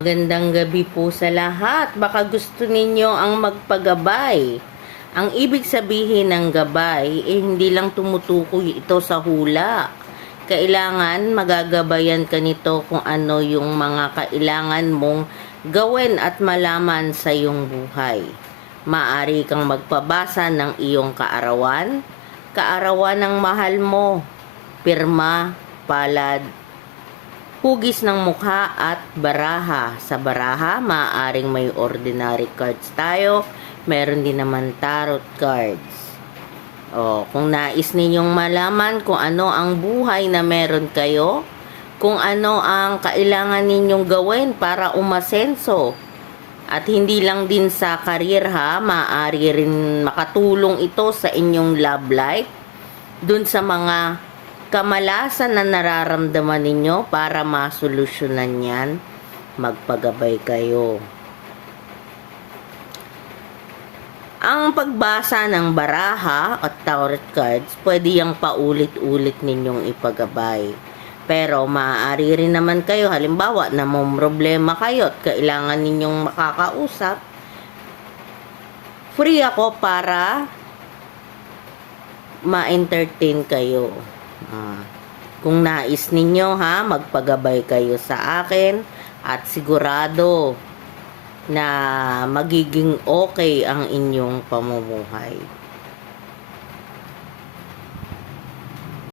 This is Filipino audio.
Magandang gabi po sa lahat. Baka gusto ninyo ang magpagabay. Ang ibig sabihin ng gabay, eh hindi lang tumutukoy ito sa hula. Kailangan magagabayan ka nito kung ano yung mga kailangan mong gawin at malaman sa iyong buhay. Maari kang magpabasa ng iyong kaarawan, kaarawan ng mahal mo, pirma, palad, hugis ng mukha at baraha. Sa baraha, maaaring may ordinary cards tayo. Meron din naman tarot cards. O, kung nais ninyong malaman kung ano ang buhay na meron kayo, kung ano ang kailangan ninyong gawin para umasenso, at hindi lang din sa career ha, maaari rin makatulong ito sa inyong love life, dun sa mga kamalasan na nararamdaman ninyo para masolusyonan yan, magpagabay kayo. Ang pagbasa ng baraha at tarot cards, pwede yung paulit-ulit ninyong ipagabay. Pero maaari rin naman kayo, halimbawa, na may problema kayo at kailangan ninyong makakausap, free ako para ma-entertain kayo. Ah, kung nais ninyo ha, magpagabay kayo sa akin at sigurado na magiging okay ang inyong pamumuhay.